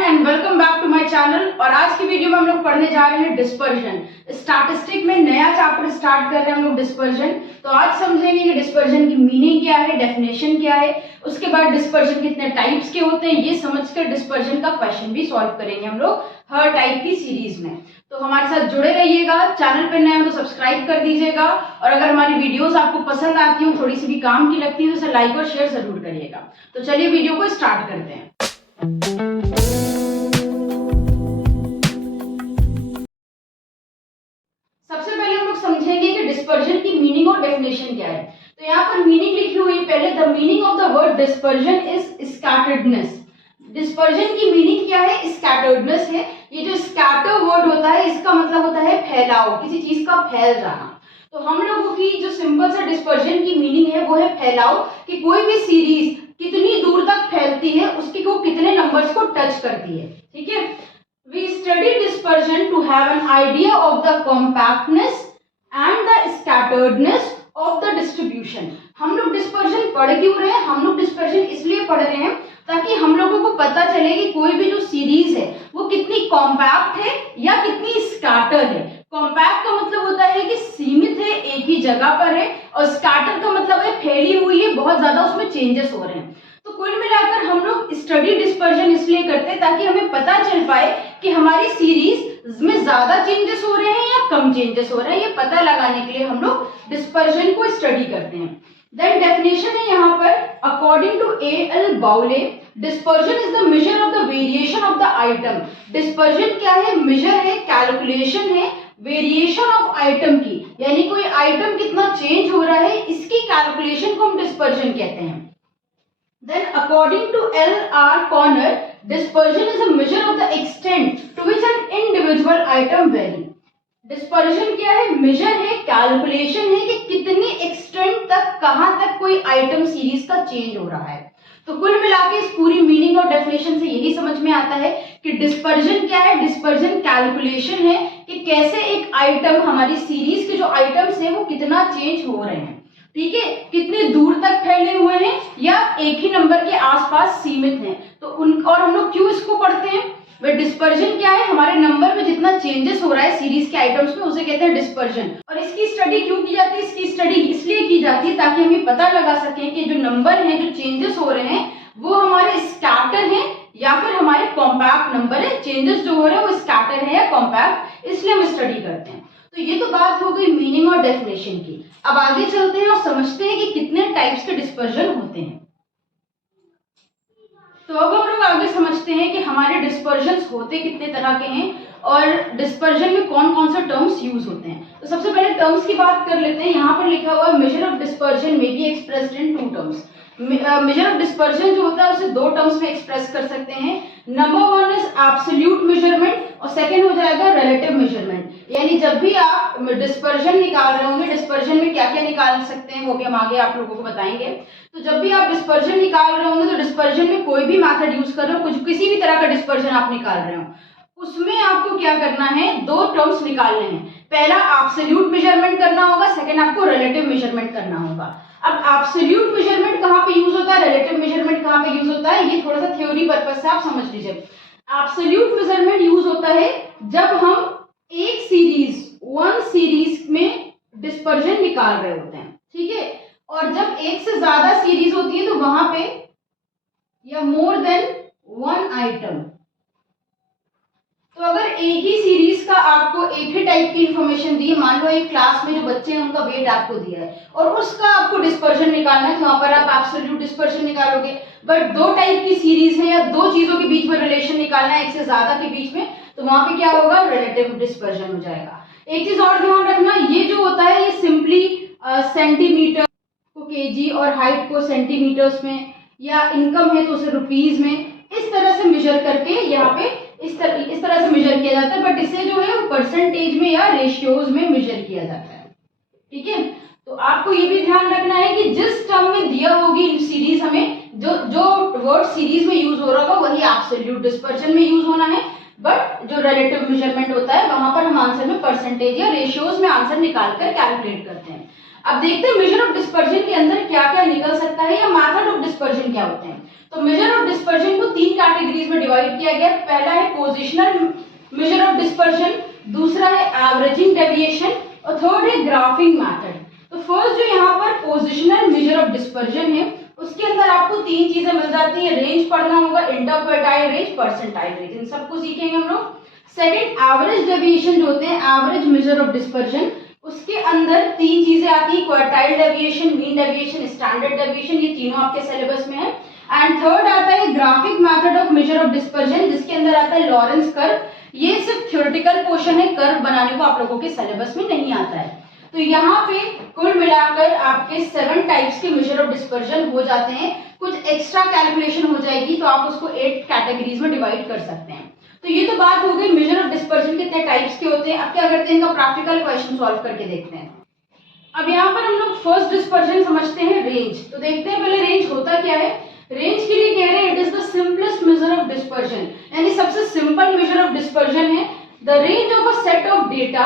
Everyone and welcome back to my channel. और आज की वीडियो में हम लोग पढ़ने जा रहे हैं डिस्पर्जन। स्टैटिस्टिक में नया चैप्टर स्टार्ट कर रहे हैं हम लोग डिस्पर्जन। तो आज समझेंगे कि डिस्पर्जन की मीनिंग क्या है, डेफिनेशन क्या है, उसके बाद डिस्पर्जन कितने टाइप्स के होते हैं, ये समझकर डिस्पर्जन का क्वेश्चन भी सॉल्व करेंगे हम लोग हर टाइप की सीरीज में। तो हमारे साथ जुड़े रहिएगा। चैनल पर नए हो तो सब्सक्राइब कर दीजिएगा और अगर हमारी वीडियोस आपको पसंद आती हो, थोड़ी सी भी काम की लगती है तो उसे लाइक और शेयर जरूर करिएगा। तो चलिए वीडियो को स्टार्ट करते हैं। सबसे पहले हम लोग समझेंगे कि डिस्पर्जन की मीनिंग और डेफिनेशन क्या है। तो यहाँ पर मीनिंग लिखी हुई है पहले, the meaning of the word dispersion is scatteredness. Dispersion की मीनिंग क्या है? स्कैटर्डनेस है। ये जो स्कैटर वर्ड होता है इसका मतलब होता है फैलाव, किसी चीज का फैल जाना। तो हम लोगों की जो सिंपल सा डिस्पर्जन की मीनिंग है वो है फैलाव, कि कोई भी सीरीज कितनी दूर तक फैलती है, उसकी वो कितने नंबर्स को टच करती है। ठीक है, we study dispersion to have an idea of the compactness and the scatteredness of the distribution। हम लोग डिस्पर्जन पढ़ क्यों रहे हैं? हम लोग डिस्पर्जन इसलिए पढ़ रहे हैं ताकि हम लोगों को पता चले कि कोई भी जो सीरीज है वो कितनी कॉम्पैक्ट है या कितनी स्कैटर है। कॉम्पैक्ट का मतलब होता है कि सीमित है, एक ही जगह पर है, और स्कैटर का मतलब है फैली हुई है, बहुत ज्यादा उसमें चेंजेस हो रहे हैं। तो कुल मिलाकर हम लोग स्टडी डिस्पर्जन इसलिए करते हैं ताकि हमें पता चल पाए कि हमारी सीरीज में ज्यादा चेंजेस हो रहे हैं या कम चेंजेस हो रहे हैं। ये पता लगाने के लिए हम लोग डिस्पर्जन को स्टडी करते हैं। देन डेफिनेशन है यहाँ पर, अकॉर्डिंग टू ए.एल. बाउले, dispersion is the measure of the variation of the item. Dispersion क्या है? मेजर है, कैलकुलेशन है वेरिएशन ऑफ आइटम की, यानी कोई आइटम कितना चेंज हो रहा है इसकी कैलकुलेशन को हम डिस्पर्जन कहते हैं। Then according to L.R. Conner, dispersion is a measure of the extent to which an individual item vary। Dispersion क्या है? मेजर है, कैलकुलेशन है कि कितनी एक्सटेंट तक, कहां तक कोई आइटम सीरीज का चेंज हो रहा है। तो कुल मिलाकर इस पूरी मीनिंग और डेफिनेशन से यही समझ में आता है कि डिस्पर्जन क्या है। डिस्पर्जन कैलकुलेशन है कि कैसे एक आइटम, हमारी सीरीज के जो आइटम्स हैं वो कितना चेंज हो रहे हैं। ठीक है, कितने दूर तक फैले हुए हैं या एक ही नंबर के आसपास सीमित हैं। तो और हम लोग क्यों इसको पढ़ते हैं? वे डिस्पर्जन क्या है? हमारे नंबर में जितना चेंजेस हो रहा है सीरीज के आइटम्स में, उसे कहते हैं डिस्पर्जन। और इसकी स्टडी क्यों की जाती है? इसकी स्टडी इसलिए की जाती है ताकि हमें पता लगा सके कि जो नंबर हैं, जो चेंजेस हो रहे हैं, वो हमारे स्कैटर हैं या फिर हमारे कॉम्पैक्ट नंबर है। चेंजेस जो हो रहे हैं वो स्कैटर है या कॉम्पैक्ट, इसलिए हम स्टडी करते हैं। तो ये तो बात हो गई मीनिंग और डेफिनेशन की। अब आगे चलते हैं और समझते हैं कि कितने टाइप्स के डिस्पर्जन होते हैं। तो अब हम लोग आगे समझते हैं कि हमारे डिस्पर्जन होते कितने तरह के हैं और डिस्पर्जन में कौन कौन से टर्म्स यूज होते हैं। तो सबसे पहले टर्म्स की बात कर लेते हैं। यहाँ पर लिखा हुआ है measure of dispersion may be expressed in two terms. Measure of dispersion जो होता है उसे दो टर्म्स में एक्सप्रेस कर सकते हैं। Number one is absolute measurement और सेकंड हो जाएगा रिलेटिव मेजरमेंट। यानी जब भी आप डिस्पर्जन निकाल रहे होंगे, डिस्पर्जन में क्या क्या निकाल सकते हैं वो भी हम आगे आप लोगों को बताएंगे। तो जब भी आप डिस्पर्जन निकाल रहे होंगे तो डिस्पर्जन में कोई भी मेथड यूज कर रहे हो, कुछ किसी भी तरह का डिस्पर्जन आप निकाल रहे हो, उसमें आपको क्या करना है? दो टर्म्स निकालने हैं। पहला एब्सोल्यूट मेजरमेंट करना होगा, सेकंड आपको रिलेटिव मेजरमेंट करना होगा। अब एब्सोल्यूट मेजरमेंट कहाँ पे यूज होता है, रिलेटिव मेजरमेंट कहाँ पे यूज होता है, ये थोड़ा सा थ्योरी पर्पस से आप समझ लीजिए। एब्सोल्यूट मेजरमेंट यूज होता है जब हम एक सीरीज, वन सीरीज में डिस्पर्जन निकाल रहे होते हैं। ठीक है, और जब एक से ज्यादा सीरीज होती है तो वहां पे, या मोर देन वन आइटम, तो अगर एक ही सीरीज का आपको एक ही टाइप की इंफॉर्मेशन दी है, मान लो एक क्लास में जो बच्चे हैं उनका वेट आपको दिया है और उसका आपको डिस्पर्जन निकालना है, तो वहां पर आप एब्सोल्यूट डिस्पर्जन निकालोगे। बट दो टाइप की सीरीज है या दो चीजों के बीच में रिलेशन निकालना है, एक से ज्यादा के बीच में, तो वहां पे क्या होगा? रिलेटिव डिस्पर्जन हो जाएगा। एक चीज और ध्यान रखना, ये जो होता है ये सिंपली सेंटीमीटर को केजी और हाइट को सेंटीमीटर्स में, या इनकम है तो उसे रुपीज में, इस तरह से मेजर करके यहाँ पे इस तरह से मेजर किया जाता है। बट इसे जो है वो परसेंटेज में या रेशियोज में मेजर किया जाता है। ठीक है, तो आपको ये भी ध्यान रखना है कि जिस टर्म में दिया होगी सीरीज, हमें जो वर्ड सीरीज में यूज हो रहा होगा वही एब्सोल्यूट डिस्पर्जन में यूज होना है। बट जो रिलेटिव मेजरमेंट होता है वहां पर हम आंसर में परसेंटेज या रेशियोज में आंसर निकालकर कैलकुलेट करते हैं। अब देखते हैं मेजर ऑफ डिस्पर्जन के अंदर क्या क्या निकल सकता है या मेथड ऑफ डिस्पर्जन क्या होते हैं। तो मेजर ऑफ डिस्पर्जन को तीन कैटेगरीज में डिवाइड डिवाइड किया गया। पहला है पोजिशनल मेजर ऑफ डिस्पर्जन, दूसरा है एवरेजिंग डेविएशन और थर्ड है ग्राफिंग मेथड। तो फर्स्ट जो यहाँ पर पोजिशनल मेजर ऑफ डिस्पर्जन है उसके अंदर आपको तीन चीजें मिल जाती है। रेंज पढ़ना होगा, इंटरक्वार्टाइल रेंज, परसेंटाइल रेंज, इन सबको सीखेंगे हम लोग। सेकंड एवरेज डेविएशन जो होते हैं, एवरेज मेजर ऑफ डिस्पर्जन, उसके अंदर तीन चीजें आती है, quartile deviation, mean deviation, standard deviation, ये तीनों आपके सिलेबस में है। एंड थर्ड आता है graphic method of major of dispersion, जिसके अंदर आता है लॉरेंस कर्व। ये सिर्फ थ्योरेटिकल पोर्शन है, कर्व बनाने को आप लोगों के सिलेबस में नहीं आता है। तो यहाँ पे कुल मिलाकर आपके 7 टाइप्स के मेजर ऑफ डिस्पर्जन हो जाते हैं। कुछ एक्स्ट्रा कैलकुलेशन हो जाएगी तो आप उसको 8 कैटेगरीज में डिवाइड कर सकते हैं। तो ये तो बात हो गई मेजर ऑफ डिस्पर्जन कितने टाइप्स के होते हैं। अब क्या करते हैं, इनका प्रैक्टिकल क्वेश्चन सॉल्व करके देखते हैं। अब यहाँ पर हम लोग फर्स्ट डिस्पर्जन समझते हैं रेंज। तो देखते हैं पहले रेंज होता क्या है। रेंज के लिए कह रहे हैं it is the simplest major of dispersion, यानी सबसे सिंपल मेजर ऑफ डिस्पर्जन है। The range of a set of data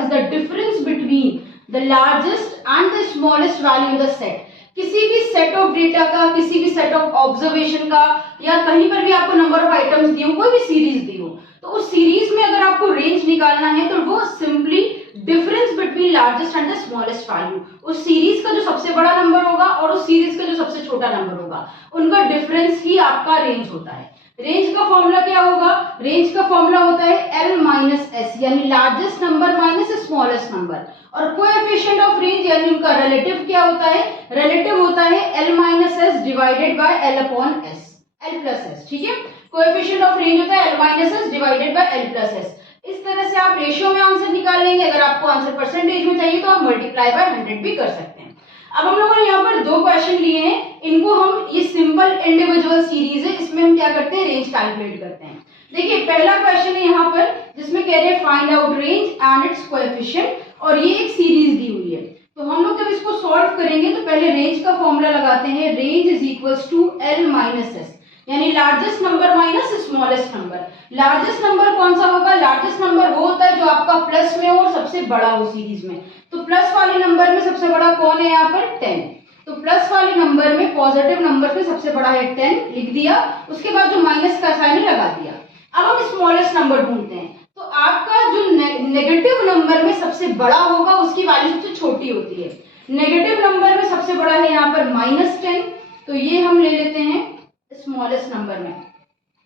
is the difference between the largest and the smallest value in the set. किसी भी set of data का, किसी भी set of observation का, या कहीं पर भी आपको नंबर ऑफ आइटम्स दिए हो, कोई भी सीरीज दी हो, तो उस सीरीज में अगर आपको रेंज निकालना है तो वो simply difference between largest and the smallest value, उस सीरीज का जो सबसे बड़ा नंबर होगा और उस सीरीज का जो सबसे छोटा नंबर होगा, उनका डिफरेंस ही आपका रेंज होता है। रेंज का फॉर्मूला क्या होगा, रेंज का फॉर्मूला होता है L माइनस एस, यानी largest number minus smallest number, और कोएफिशिएंट ऑफ रेंज यानी उनका रिलेटिव क्या होता है, रिलेटिव होता है L minus S divided by L upon S, L plus S. ठीक है, कोएफिशिएंट ऑफ रेंज होता है L minus S divided by L plus S. इस तरह से आप रेशियो में आंसर निकाल लेंगे। अगर आपको आंसर परसेंटेज में चाहिए तो आप मल्टीप्लाई बाय 100 भी कर सकते हैं। अब हम लोगों ने यहाँ पर 2 क्वेश्चन लिए हैं, इनको हम, ये सिंपल इंडिविजुअल सीरीज है, इसमें हम क्या करते हैं, रेंज कैलकुलेट करते हैं। देखिए पहला क्वेश्चन है यहाँ पर जिसमें कह रहे हैं find out range and it's coefficient, और ये एक सीरीज दी हुई है। तो हम लोग जब इसको सॉल्व करेंगे तो पहले रेंज का फॉर्मूला लगाते हैं, range is equals to L minus S, यानी largest number minus smallest number. Largest number कौन सा होगा, लार्जेस्ट नंबर वो होता है जो आपका प्लस में हो और सबसे बड़ा हो सीरीज में। तो प्लस वाले नंबर में सबसे बड़ा कौन है यहाँ पर, 10। तो प्लस वाले नंबर में, पॉजिटिव नंबर में सबसे बड़ा है 10, लिख दिया। उसके बाद जो माइनस का साइन लगा दिया। अब हम स्मॉलेस्ट नंबर ढूंढते हैं। तो आपका जो नेगेटिव नंबर में सबसे बड़ा होगा उसकी वैल्यू सबसे छोटी होती है। नेगेटिव नंबर में सबसे बड़ा है यहाँ पर -10, तो ये हम ले लेते हैं स्मॉलेस्ट नंबर में।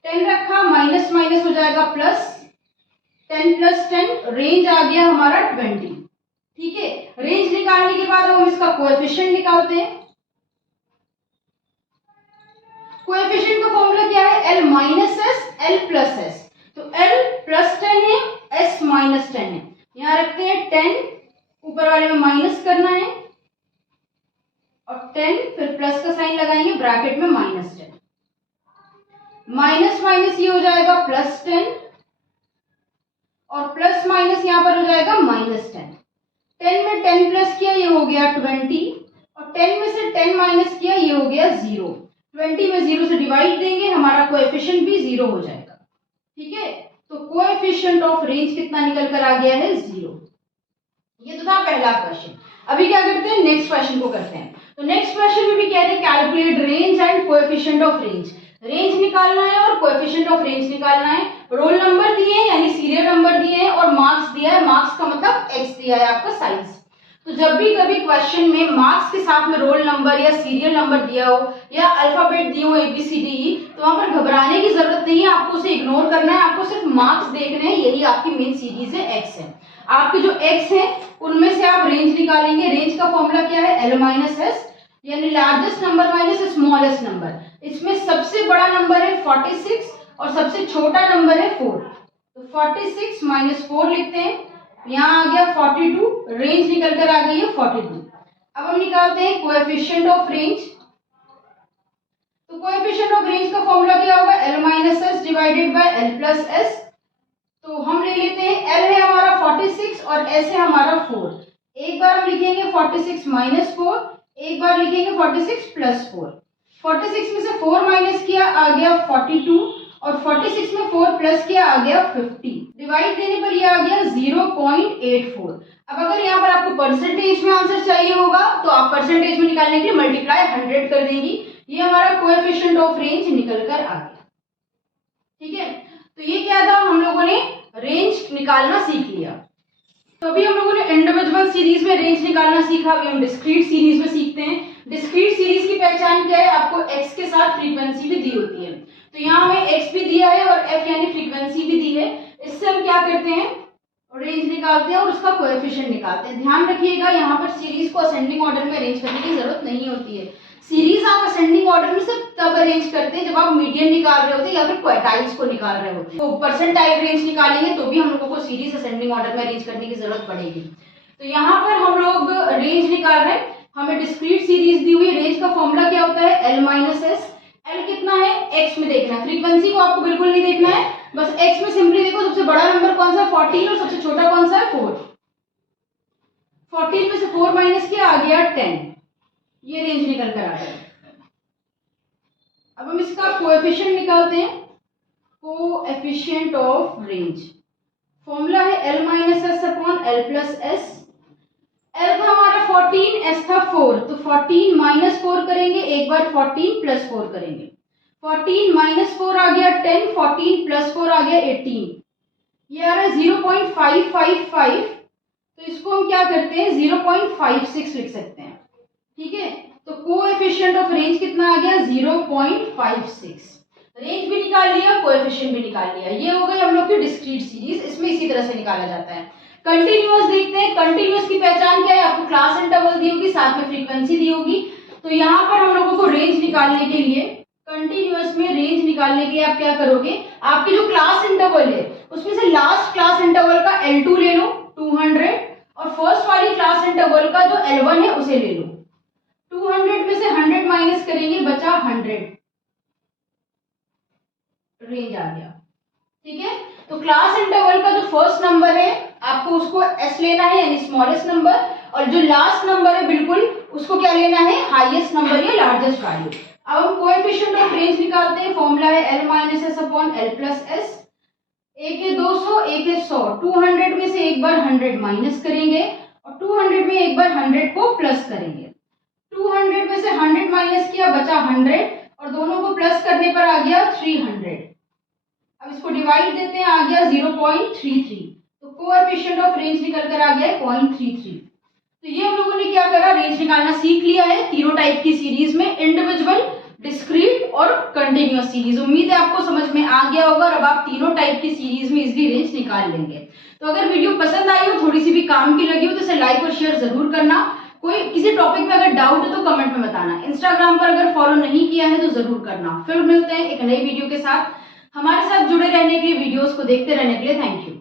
10 रखा, माइनस माइनस हो जाएगा प्लस, 10 प्लस 10, रेंज आ गया हमारा 20। ठीक है, रेंज निकालने के बाद हम इसका कोएफिशिएंट निकालते हैं। कोएफिशिएंट का फॉर्मूला क्या है, L minus S, L plus S. तो L प्लस 10 है, S माइनस 10 है। यहाँ रखते हैं 10, ऊपर वाले में माइनस करना है और 10, फिर प्लस का साइन लगाएंगे, ब्रैकेट में -10, माइनस माइनस ये हो जाएगा +10 और प्लस माइनस यहाँ पर हो जाएगा -10। 10 में 10 प्लस किया ये हो गया 20 और 10 में से 10 माइनस किया ये हो गया 0। 20 में 0 से डिवाइड देंगे, हमारा कोएफिशिएंट भी 0 हो जाएगा। ठीक है, तो कोएफिशिएंट ऑफ रेंज कितना निकल कर आ गया है, 0। ये तो था पहला क्वेश्चन। अभी क्या करते हैं, नेक्स्ट क्वेश्चन को करते हैं। तो नेक्स्ट क्वेश्चन में भी कह रहे हैं calculate range and coefficient of range. Range निकालना है और कोएफिशिएंट ऑफ रेंज निकालना है। रोल नंबर दिए हैं यानी सीरियल नंबर दिए हैं और मार्क्स दिया है, मार्क्स का मतलब x दिया है आपका साइज। तो जब भी कभी क्वेश्चन में मार्क्स के साथ में रोल नंबर या सीरियल नंबर दिया हो या अल्फाबेट दिए हो ABCD, तो वहां पर घबराने की जरूरत नहीं है, आपको उसे इग्नोर करना है, आपको सिर्फ मार्क्स देखने हैं। यही आपकी मेन सीरीज है, x है। आपके जो x है उनमें से आप रेंज निकालेंगे। रेंज का फॉर्मूला क्या है, L माइनस एस, यानी largest number minus smallest number. इसमें सबसे बड़ा नंबर है 46 और सबसे छोटा नंबर है 4। तो 46 माइनस 4 लिखते हैं, यहाँ आ गया 42, रेंज निकल कर आ गई है 42। अब हम निकालते हैं कोएफिशिएंट ऑफ रेंज। तो कोएफिशिएंट ऑफ रेंज का फॉर्मूला क्या होगा, L minus S divided by L plus S. तो हम ले लेते हैं, L है हमारा 46 और S है हमारा 4। एक बार हम लिखेंगे 46 माइनस 4, एक बार लिखेंगे 46 प्लस 4। 46 में से 4 माइनस किया आ गया 42 और 46 में 4 प्लस किया आ गया 50। डिवाइड देने पर ये आ गया 0.84। अब अगर यहाँ पर आपको परसेंटेज में आंसर चाहिए होगा तो आप परसेंटेज में निकालने के लिए मल्टीप्लाई 100 कर देंगी। ये हमारा कोएफिशिएंट ऑफ रेंज निकल कर आ गया। ठीक है, तो ये क्या था, हम लोगों ने रेंज निकालना सीख लिया। तो अभी हम लोगों ने इंडिविजुअल सीरीज में रेंज निकालना सीखा, अभी हम डिस्क्रीट सीरीज में सीखते हैं। डिस्क्रीट सीरीज की पहचान क्या है, आपको x के साथ फ्रीक्वेंसी भी दी होती है, तो यहाँ हमें x भी दिया है और f यानी फ्रीक्वेंसी भी दी है। इससे हम क्या करते हैं, रेंज निकालते हैं और उसका कोएफिशिएंट निकालते हैं। ध्यान रखिएगा, यहाँ पर सीरीज को असेंडिंग ऑर्डर में अरेंज करने की जरूरत नहीं होती है। सीरीज आप असेंडिंग ऑर्डर में सिर्फ तब अरेंज करते हैं जब आप मीडियन निकाल रहे होते हैं या फिर क्वार्टाइल्स को निकाल रहे होते हैं। तो परसेंटाइल रेंज निकालेंगे तो भी हम लोगों को सीरीज असेंडिंग ऑर्डर में अरेंज करने की जरूरत पड़ेगी। तो यहाँ पर हम लोग रेंज निकाल रहे हैं, हमें डिस्क्रीट सीरीज दी हुई है। रेंज का फॉर्मूला क्या होता है, L माइनस एस। एल कितना है, x में देखना है, फ्रीक्वेंसी को आपको बिल्कुल नहीं देखना है, बस x में सिंपली देखो सबसे बड़ा नंबर कौन सा है 14 और सबसे छोटा कौन सा है 4। 14 में से 4 माइनस किया, आ गया 10। ये रेंज निकल कर आ गया। अब हम इसका कोएफिशिएंट निकालते हैं, कोएफिशिएंट ऑफ रेंज। फॉर्मूला है L minus S upon L plus S. L था हमारा 14, S था 4, तो 14 माइनस 4 करेंगे, एक बार 14 प्लस 4 करेंगे। 14 माइनस 4 आ गया 10, 14 प्लस 4 आ गया 18। ये आ रहा है 0.555, तो इसको हम क्या करते हैं 0.56 लिख सकते हैं। ठीक है, तो कोएफिशिएंट ऑफ रेंज कितना आ गया 0.56। रेंज भी निकाल लिया, कोएफिशिएंट भी निकाल लिया। ये हो गई हम लोग की डिस्क्रीट सीरीज, इसमें इसी तरह से निकाला जाता है। कंटिन्यूअस देखते हैं, कंटिन्यूअस की पहचान क्या है, आपको क्लास इंटरवल दी होगी, साथ में फ्रीक्वेंसी दी होगी। तो यहाँ पर हम लोगों को रेंज निकालने के लिए, कंटिन्यूअस में रेंज निकालने के लिए आप क्या करोगे, आपके जो क्लास इंटरवल है उसमें से लास्ट क्लास इंटरवल का L2 ले लो 200 और फर्स्ट वाली क्लास इंटरवल का जो L1 है उसे ले लो। 200 में से 100 माइनस करेंगे, बचा 100, रेंज आ गया। ठीक है, तो क्लास इंटरवल का जो फर्स्ट नंबर है आपको उसको S लेना है यानी स्मॉलेस्ट नंबर, और जो लास्ट नंबर है बिल्कुल उसको क्या लेना है, हाईएस्ट नंबर या लार्जेस्ट वैल्यू। अब हम कोएफिशिएंट ऑफ रेंज निकालते हैं, फॉर्मूला है L minus S upon L plus S. एक है 200, एक है 100। 200 में से एक बार 100 माइनस करेंगे और 200 में एक बार 100 को प्लस करेंगे। 200 में से 100 माइनस किया, बचा 100 और दोनों को प्लस करने पर आ गया 300। अब इसको डिवाइड देते हैं, आ गया 0.33, तो कोएफिशिएंट ऑफ रेंज निकल कर आ गया 0.33। तो ये हम लोगों ने क्या करा, रेंज निकालना सीख लिया है तीनों टाइप की सीरीज में, इंडिविजुअल, डिस्क्रीट और कंटिन्यूअस सीरीज। उम्मीद है आपको समझ में आ गया होगा और अब आप तीनों टाइप की सीरीज में इजीली रेंज निकाल लेंगे। तो अगर वीडियो पसंद आई हो, थोड़ी सी भी काम की लगी हो, तो इसे लाइक और शेयर जरूर करना। कोई किसी टॉपिक में अगर डाउट है तो कमेंट में बताना। इंस्टाग्राम पर अगर फॉलो नहीं किया है तो जरूर करना। फिर मिलते हैं एक नई वीडियो के साथ। हमारे साथ जुड़े रहने के लिए, वीडियोस को देखते रहने के लिए थैंक यू।